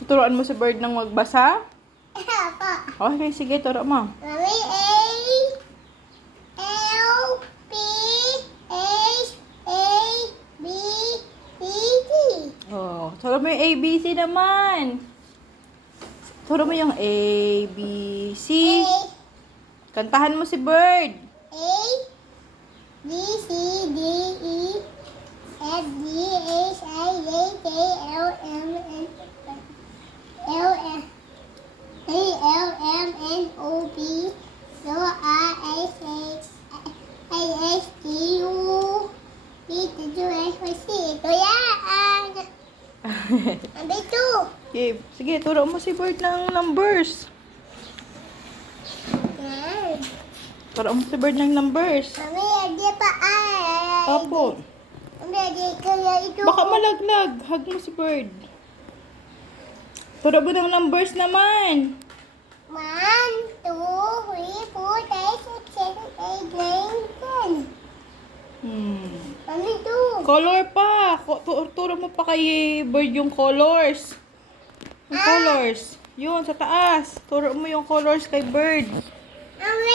Tuturuan mo si Bird ng magbasa? Apa? Okay, sige, turo mo. Mami, L, P, H, A, B, C, D. Oh, turo mo yung ABC naman. Turo mo yung A, B, C. Kantahan mo si Bird. A, B, C, D, E, F, G, H, I, J, K, L, M, N, L, M, A, L, M, N, O, P, Q, R, S, H, T, U, V, W, X, Y, Z. Ito yan! Sabi ito. Okay, sige, turo mo si Bird ng numbers. Yan. Turo mo si Bird ng numbers. Mami, hindi pa ay. Opo. Mami, hindi kaya ito. Baka malaglag. Hug mo si Bird. Turo mo ng numbers naman. 1, 2, 3, 4, 5, 6, 7, 8, 9, 10. Mami, ito. Color pa. Turo mo pa kay Bird yung colors. Yung colors. Yun, sa taas. Turo mo yung colors kay Bird. Mami.